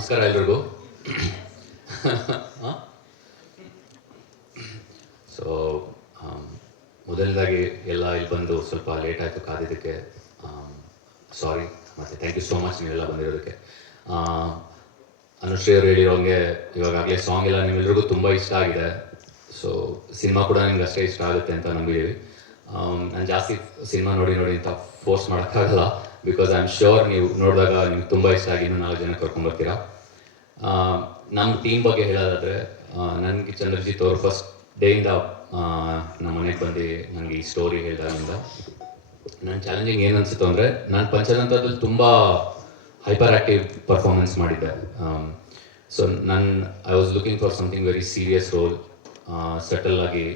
ನಮಸ್ಕಾರ ಎಲ್ರಿಗೂ. ಸೊ ಮೊದಲನೇದಾಗಿ ಎಲ್ಲ ಇಲ್ಲಿ ಬಂದು ಸ್ವಲ್ಪ ಲೇಟ್ ಆಯಿತು ಕಾದಿದ್ದಕ್ಕೆ ಸಾರಿ ಮತ್ತು ಥ್ಯಾಂಕ್ ಯು ಸೋ ಮಚ್ ನೀವೆಲ್ಲ ಬಂದಿರೋದಕ್ಕೆ. ಆ, ಅನುಶ್ರೀ ಅವರು ಹೇಳಿರೋಂಗೆ ಇವಾಗಲೇ ಸಾಂಗ್ ಎಲ್ಲ ನಿಮ್ಮೆಲ್ರಿಗೂ ತುಂಬ ಇಷ್ಟ ಆಗಿದೆ. ಸೊ ಸಿನಿಮಾ ಕೂಡ ನಿಮ್ಗೆ ಅಷ್ಟೇ ಇಷ್ಟ ಆಗುತ್ತೆ ಅಂತ ನಂಬಿದ್ದೀವಿ ನಾನು ಜಾಸ್ತಿ ಸಿನಿಮಾ ನೋಡಿ ನೋಡಿ ಅಂತ ಫೋರ್ಸ್ ಮಾಡೋಕ್ಕಾಗಲ್ಲ. ಬಿಕಾಸ್ ಐ ಆಮ್ ಶ್ಯೂರ್ ನೀವು ನೋಡಿದಾಗ ನಿಮ್ಗೆ ತುಂಬ ಇಷ್ಟ ಆಗಿ ಇನ್ನೂ ನಾಲ್ಕು ಜನ ಕರ್ಕೊಂಡ್ಬರ್ತೀರಾ ನಮ್ಮ ಟೀಮ್ ಬಗ್ಗೆ ಹೇಳೋದಾದರೆ ನನಗೆ ಚಂದ್ರಜಿತ್ ಅವರು ಫಸ್ಟ್ ಡೇಯಿಂದ ನಮ್ಮ ಮನೆಗೆ ಬಂದು ನನಗೆ ಈ ಸ್ಟೋರಿ ಹೇಳಿದಾಗಿಂದ ನನ್ನ ಚಾಲೆಂಜಿಂಗ್ ಏನು ಅನಿಸುತ್ತೋ ಅಂದರೆ, ನಾನು ಪಂಚತಂತ್ರದಲ್ಲಿ ತುಂಬ ಹೈಪರ್ ಆ್ಯಕ್ಟಿವ್ ಪರ್ಫಾರ್ಮೆನ್ಸ್ ಮಾಡಿದ್ದೆ ಸೊ ನನ್ನ I was looking for something very serious role settle ಆಗಿ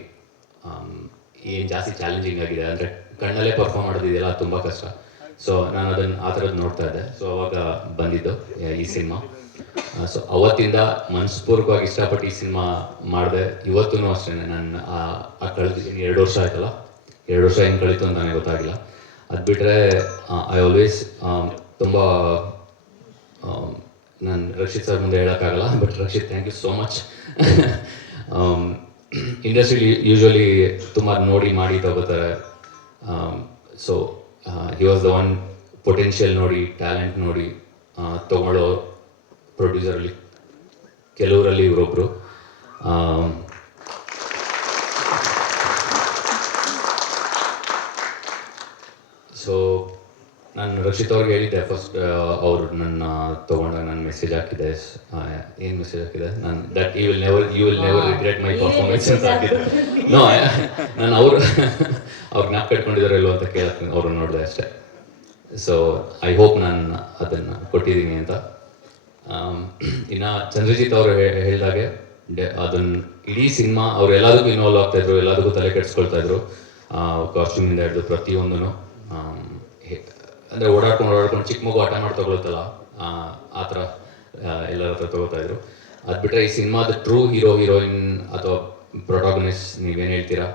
ಏನು ಜಾಸ್ತಿ ಚಾಲೆಂಜಿಂಗ್ ಆಗಿದೆ ಅಂದರೆ ಕಣ್ಣಲ್ಲೇ ಪರ್ಫಾರ್ಮ್ ಮಾಡೋದಿದೆಯಲ್ಲ ತುಂಬ ಕಷ್ಟ. ಸೊ ನಾನು ಅದನ್ನು ಆ ಥರದ್ದು ನೋಡ್ತಾ ಇದ್ದೆ. ಸೊ ಅವಾಗ ಬಂದಿದ್ದು ಈ ಸಿನಿಮಾ. ಸೊ ಅವತ್ತಿಂದ ಮನಸ್ಪೂರ್ವಕವಾಗಿ ಇಷ್ಟಪಟ್ಟು ಈ ಸಿನಿಮಾ ಮಾಡಿದೆ. ಇವತ್ತೂ ಅಷ್ಟೇ, ನಾನು, ಆ- ಕಳೆದ ಎರಡು ವರ್ಷ ಆಯ್ತಲ್ಲ? ಎರಡು ವರ್ಷ ಹೆಂಗೆ ಕಳೀತು ಅಂತ ನನಗೆ ಗೊತ್ತಾಗಿಲ್ಲ. ಅದು ಬಿಟ್ಟರೆ ಐ ಆಲ್ವೇಸ್ ತುಂಬ ನಾನು ರಕ್ಷಿತ್ ಸರ್ ಮುಂದೆ ಹೇಳೋಕ್ಕಾಗಲ್ಲ but Rakshit thank you so much ಇಂಡಸ್ಟ್ರಿಲಿ usually ತುಂಬ ನೋಡಿ, ಮಾಡಿ ತಗೋತಾರೆ. So he was the one potential ನೋಡಿ ಟ್ಯಾಲೆಂಟ್ ನೋಡಿ ತೊಗೊಳ್ಳೋ ಪ್ರೊಡ್ಯೂಸರಲ್ಲಿ ಕೆಲವರಲ್ಲಿ ಇವರೊಬ್ಬರು ಸೊ ನಾನು ರಕ್ಷಿತ್ ಅವ್ರಿಗೆ ಹೇಳಿದ್ದೆ ಫಸ್ಟ್ ಅವರು ನನ್ನ ತೊಗೊಂಡಾಗ ನಾನು ಮೆಸೇಜ್ ಹಾಕಿದೆ. ಏನು ಮೆಸೇಜ್ ಹಾಕಿದೆ? ನಾನು that you will never you will never regret my performance ಅಂತ ಹಾಕಿದ್ದೆ. ನೋ ನಾನು ಅವರು ಅವ್ರು ಜ್ಞಾಪಕ ಕಟ್ಕೊಂಡಿದ್ದಾರೆ ಇಲ್ವೋ ಅಂತ ಕೇಳಕ್ಕೆ ಅವ್ರನ್ನ ನೋಡಿದೆ ಅಷ್ಟೇ. ಸೊ ಐ ಹೋಪ್ ನಾನು ಅದನ್ನು ಕೊಟ್ಟಿದ್ದೀನಿ ಅಂತ. ಇನ್ನ ಚಂದ್ರಜಿತ್ ಅವರು ಹೇಳಿದಾಗೆ ಅದನ್ನ ಇಡೀ ಸಿನಿಮಾ ಅವ್ರು ಎಲ್ಲದಕ್ಕೂ ಇನ್ವಾಲ್ವ್ ಆಗ್ತಾ ಇದ್ರು ಎಲ್ಲದಕ್ಕೂ ತಲೆ ಕೆಡಿಸ್ಕೊಳ್ತಾ ಇದ್ರು. ಕಾಸ್ಟ್ಯೂಮಿಂದ ಹಿಡಿದು ಪ್ರತಿಯೊಂದೂ ಅಂದರೆ ಓಡಾಡ್ಕೊಂಡು ಓಡಾಡ್ಕೊಂಡು ಚಿಕ್ಕ ಮಗು ಆಟ ಮಾಡಿ ತಗೊಳುತ್ತಲ್ಲ ಆ, ಥರ ಎಲ್ಲರ ಹತ್ರ ತಗೋತಾ ಇದ್ರು. ಅದು ಬಿಟ್ಟರೆ ಈ ಸಿನಿಮಾದ ಟ್ರೂ ಹೀರೋ ಹೀರೋಯಿನ್ ಅಥವಾ ಪ್ರೊಟಾಗನಿಸ್ಟ್ ನೀವೇನು ಹೇಳ್ತೀರಾ?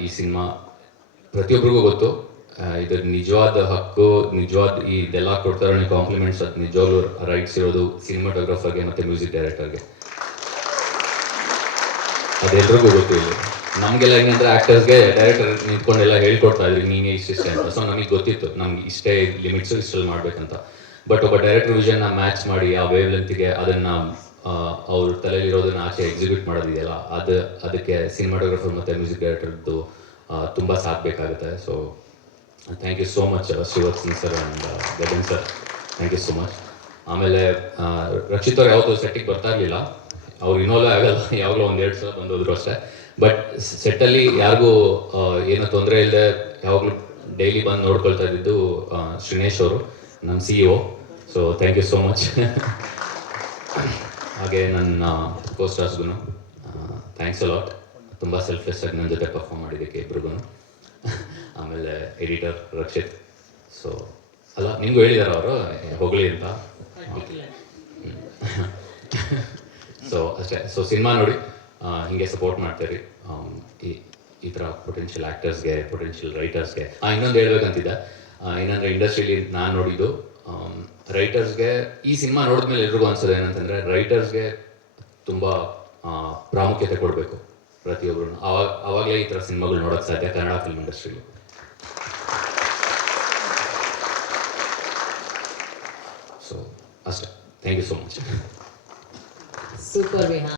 ಈ ಸಿನಿಮಾ ಪ್ರತಿಯೊಬ್ಬರಿಗೂ ಗೊತ್ತು. ಇದ್ರ ನಿಜವಾದ ಹಕ್ಕು ನಿಜವಾದ ಇದೆಲ್ಲ ಕೊಡ್ತಾರೆ ಕಾಂಪ್ಲಿಮೆಂಟ್ಸ್ ಅದು ನಿಜವಾಗ್ಲೂ ರೈಟ್ಸ್ ಇರೋದು ಸಿನಿಮಾಟೋಗ್ರಫರ್ಗೆ ಮತ್ತು ಮ್ಯೂಸಿಕ್ ಡೈರೆಕ್ಟರ್ಗೆ ಅದೆಲ್ರಿಗೂ ಗೊತ್ತಿಲ್ಲ ನಮಗೆಲ್ಲ ಏನಂದ್ರೆ ಆಕ್ಟರ್ಸ್ಗೆ ಡೈರೆಕ್ಟರ್ ನಿಂತ್ಕೊಂಡೆಲ್ಲ ಹೇಳ್ಕೊಡ್ತಾ ಇದ್ರಿ ನೀನೇ ಇಷ್ಟ ಅಂತ. ಸೊ ನಮಗೆ ಗೊತ್ತಿತ್ತು, ನಮ್ಗೆ ಇಷ್ಟೇ ಲಿಮಿಟ್ಸ್ ಇಷ್ಟಲ್ಲಿ ಮಾಡ್ಬೇಕಂತ. ಬಟ್ ಒಬ್ಬ ಡೈರೆಕ್ಟರ್ ವಿಷನ್ನ ಮ್ಯಾಚ್ ಮಾಡಿ ಆ ವೇವ್ ಲೆಂತ್ಗೆ ಅದನ್ನ ಅವ್ರ ತಲೆಯಲ್ಲಿರೋದನ್ನ ಆಚೆ ಎಕ್ಸಿಕ್ಯೂಟ್ ಮಾಡೋದಿದೆಯಲ್ಲ, ಅದು, ಅದಕ್ಕೆ ಸಿನಿಮಾಟೋಗ್ರಫರ್ ಮತ್ತು ಮ್ಯೂಸಿಕ್ ಡೈರೆಕ್ಟರ್ದು ತುಂಬ ಸಾಥ್ ಬೇಕಾಗುತ್ತೆ so thank you so much Shivath Singh sir and Gagan sir thank you so much ಆಮೇಲೆ ರಕ್ಷಿತ್ ಅವ್ರು ಯಾವತ್ತೂ ಸೆಟ್ಟಿಗೆ ಬರ್ತಾ ಇರಲಿಲ್ಲ. ಅವ್ರು ಇನ್ವಾಲ್ವ್ ಆಗಲ್ಲ ಯಾವಾಗಲೂ ಒಂದು ಎರಡು ಸಲ ಬಂದೋದ್ರು ಅಷ್ಟೇ. ಬಟ್ ಸೆಟ್ಟಲ್ಲಿ ಯಾರಿಗೂ ಏನು ತೊಂದರೆ ಇಲ್ಲದೆ ಯಾವಾಗಲೂ ಡೈಲಿ ಬಂದು ನೋಡ್ಕೊಳ್ತಾ ಇದ್ದಿದ್ದು ಶ್ರೀನೇಶ್ ಅವರು ನಮ್ಮ C E so thank you so much ಹಾಗೆ ನನ್ನ ಕೋಸ್ಟಾರ್ಸ್ಗೂ ಥ್ಯಾಂಕ್ಸ್ ಅಲಾಟ್ ತುಂಬ ಸೆಲ್ಫ್ಲೆಸ್ ಆಗಿ ನನ್ನ ಜೊತೆ ಪರ್ಫಾರ್ಮ್ ಮಾಡಿದ್ದಕ್ಕೆ ಇಬ್ರಿಗೂ ಆಮೇಲೆ ಎಡಿಟರ್ ರಕ್ಷಿತ್. ಸೊ ಅಲ್ಲ ನಿಮಗೂ ಹೇಳಿದಾರ ಅವರು ಹೋಗಲಿ ಅಂತ? ಸೊ ಅಷ್ಟೇ. ಸೊ ಸಿನಿಮಾ ನೋಡಿ ಹಿಂಗೆ ಸಪೋರ್ಟ್ ಮಾಡ್ತೀರಿ. ಆಮ್, ಈ ಈ ಥರ ಪೊಟೆನ್ಷಿಯಲ್ ಆ್ಯಕ್ಟರ್ಸ್ಗೆ ಪೊಟೆನ್ಷಿಯಲ್ ರೈಟರ್ಸ್ಗೆ ಇನ್ನೊಂದು ಹೇಳ್ಬೇಕಂತಿದ್ದೆ. ಏನಂದ್ರೆ ಇಂಡಸ್ಟ್ರಿಲಿ ನಾನು ನೋಡಿದ್ದು ರೈಟರ್ಸ್ಗೆ ಈ ಸಿನಿಮಾ ನೋಡಿದ್ಮೇಲೆ ಎಲ್ರಿಗೂ ಅನ್ಸೋದು ಏನಂತಂದ್ರೆ ರೈಟರ್ಸ್ಗೆ ತುಂಬ ಪ್ರಾಮುಖ್ಯತೆ ಕೊಡಬೇಕು ಪ್ರತಿಯೊಬ್ಬರು ಅವಾಗ ಅವಾಗಲೇ ಈ ಥರ ಸಿನಿಮಾಗಳು ನೋಡೋಕ್ಕೆ ಸಾಧ್ಯ ಕನ್ನಡ ಫಿಲ್ಮ್ ಇಂಡಸ್ಟ್ರಿಲಿ ಸೊ ಅಷ್ಟೇ. Thank you so much super Bihar